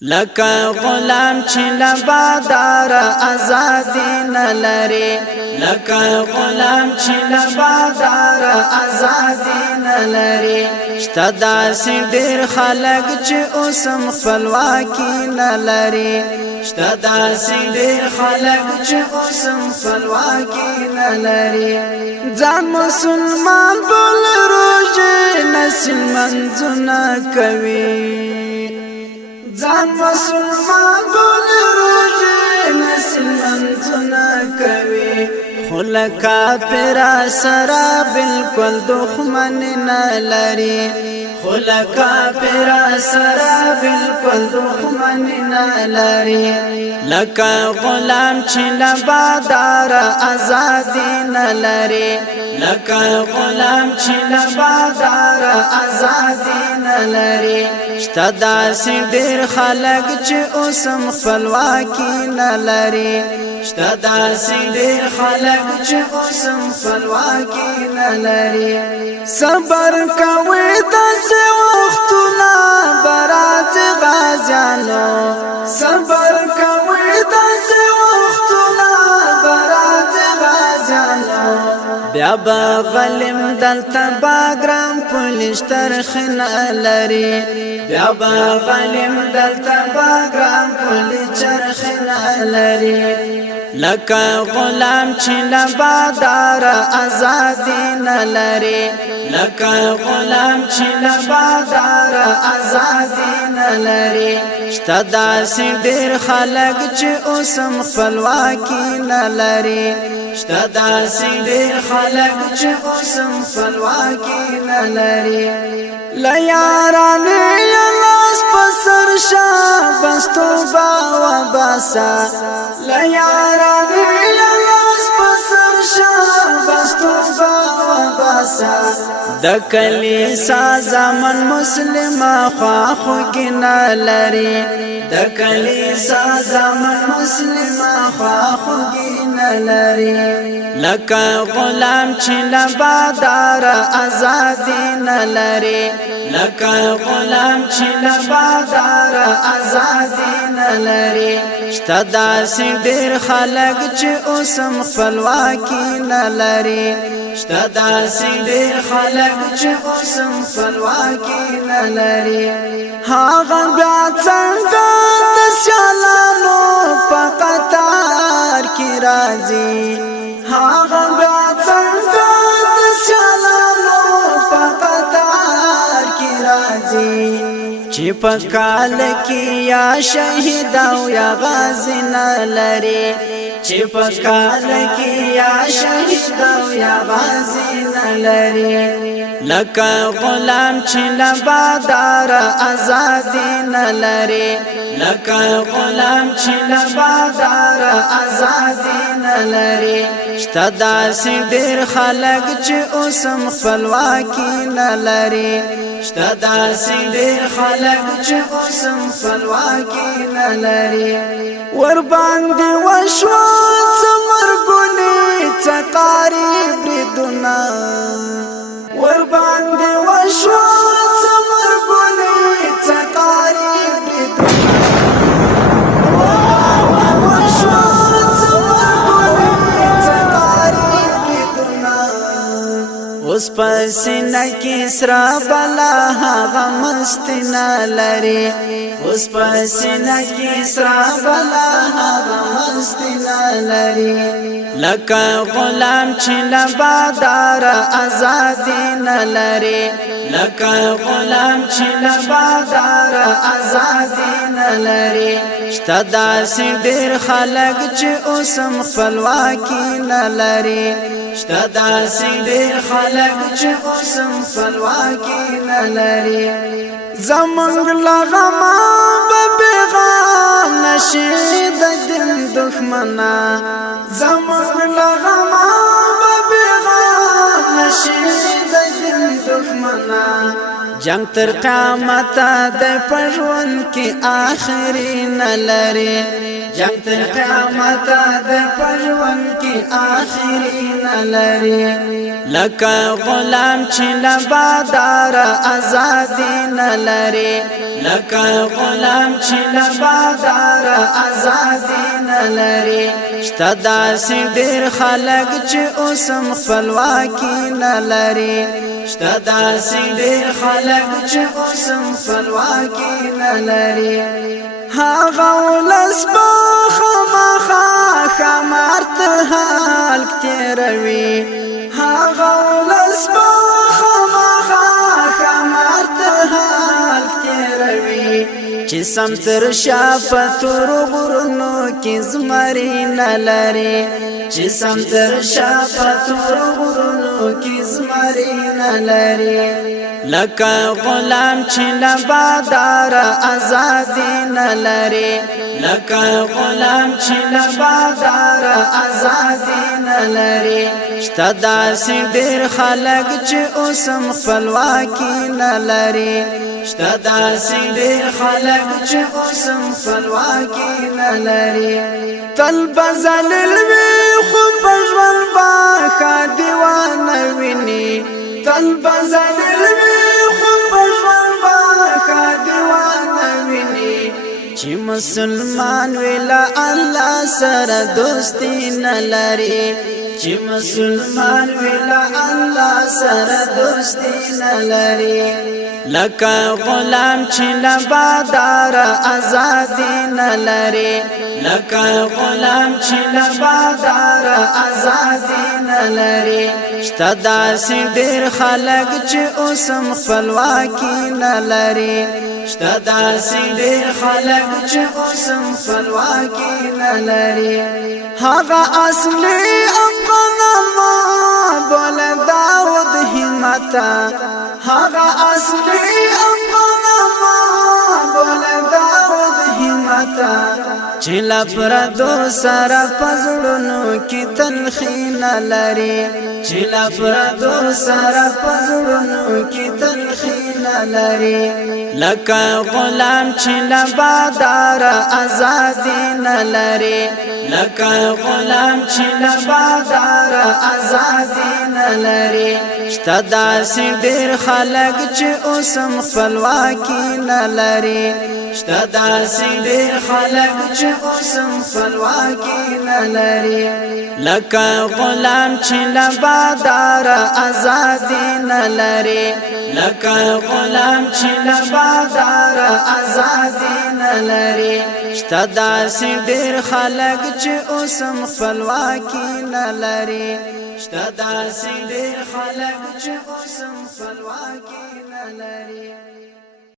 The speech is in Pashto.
لکه غلام چې لبادار ازادي نه لري لکه غلام چې لبادار ازادي نه لري شته داسې ډېر خلک چې اوسم خپلواکي نه لري شته داسې ډېر خلک چې اوسم خپلواکي نه لري ځان مسلمان بول روزه نسل منځونه کوي ځان مسلمان بول روزه نسل منځونه کوي خو له کافر سره بالکل دښمن نه لري خو له کافر سره بالکل دښمن نه لري لکه غلام چې لبادار ازادي نه لري لکه غلام چې لبادار ازادي نه لري شته داسې ډېر خلک چې اوسم خپلواکي نه لري شته داسې ډېر خلک چې اوسم خپلواکي نه لري صبر کوي داسې وختونه برات غازیانو صبر کوي داسې وختونه برات غازیانو بیا به غلم دلته باګرام پولیس ترخنه لري بیا به غلم دلته باګرام پولیس ترخنه لري لکه غلام چې لبادار ازادي نه لري لکه غلام چې لبادار ازادي نه لري شته داسې ډېر خلک چې اوسم خپلواکي نه لري شته داسې ډېر خلک چې اوسم خپلواکي نه لري له یارانې لاس په سر شه بس توبه وباسه له یارانې لاس په سر شه بس توبه وباسه د کلیسا زمن مسلمه خواخوږي نه لري د کلیسا زمن مسلمه خواخوږي نه لري لکه غلام چې لبادار ازادي نه لري لکه غلام چې لبادار ازادي نه لري شته داسې ډېر خلک چې اوسم خپلواکي نه لري شته داسې ډېر خلک چې اوسم خپلواکي نه لري هغه بیا څنګه د سیالانو په قطار کې راځي هغه بیا څنګه د سیالانو په قطار کې راځي چې په کال کې یا شهید او یا غازی نه لري چې په کال کې یا شهید او یا غازی نه لري لکه غلام چې لبادار ازادي نه لري لکه غلام چې لبادار ازادي نه لري شته داسې ډېر خلک چې اوسم خپلواکي نه لري شته داسې ډېر خلک چې اوسم خپلواکي نه لري ور باندې وشو څمرګونی څقاري بریدونه ور باندې وشو څمرګونی څقاري بریدونه اوس پسینه کې سرا بلا هغه مست نه لري اوس پسینه کې سرا بلا هغه مست نه لري لکه غلام چې لبادار ازادي نه لري لکه غلام چې لبادار ازادي نه لري شته داسې ډېر خلک چې اوسم خپلواکي نه لري شته داسې ډېر خلک چې اوسم خپلواکي نه لري زمونږ له غمه به بېغام نشي د دین دښمنه زمونږ له غمه به بېغام نشي د دین دښمنه جنگ تر قیامت د پژوند کې آخري نه لري جنگ تر قیامت د پژوند کې آخري نه لري لکه غلام چې لبادار ازادي نه لري لکه غلام چې لبادار ازادي نه لري شته داسې ډېر خلک چې اوسم خپلواکي نه لري شته داسې ډېر خلک چې اوسم خپلواکي نه لري هغه ولس به خامخا ښامار ته حال تېروي هغه ولس به خامخا ښامار ته حال تېروي چې سم تر شا په تورو غرونو کې زمري نه لري چې سم تر شا په تورو غرونو کې زمري نه لري لکه غلام چې لبادار ازادي نه لري لکه غلام چې لبادار ازادي نه لري شته داسې ډېر خلک چې اوسم خپلواکي نه لري شته داسې ډېر خلک چې اوسم خپلواکي نه لري تل به ذلیل وي خو په ژوند به ښه دیوانه ویني تل به ذلیل وي خو په ژوند به ښه دیوانه ویني چې مسلمان وي له الله سره دوستي نه لري چې مسلمان وي له الله سره دوستي نه لري لکه غلام چې لبادار ازادي نه لري لکه غلام چې لبادار ازادي نه لري شته داسې ډېر خلک چې اوسم خپلواکي نه لري شته داسې ډېر خلک چې اوسم خپلواکي نه لري هغه اصلي افغانما بول داود همتا هغه اصلي افغانما بول داود همتا چې لپردو سره پزړونو کې تلخی نه لري چې لپردو سره پزړونو کې تلخی نه لري لکه غلام چې لبادار ازادي نه لري لکه غلام چې لبادار ازادي نه لري شته داسې ډېر خلک چې اوسم خپلواکي نه لري شته داسې ډېر خلک چې اوسم خپلواکي نه لري لکه غلام چې لبادار ازادي نه لري لکه غلام چې لبادار ازادي نه لري شته داسې ډېر خلک چې اوسم خپلواکي نه لري شته داسې ډېر خلک چې اوسم خپلواکي نه لري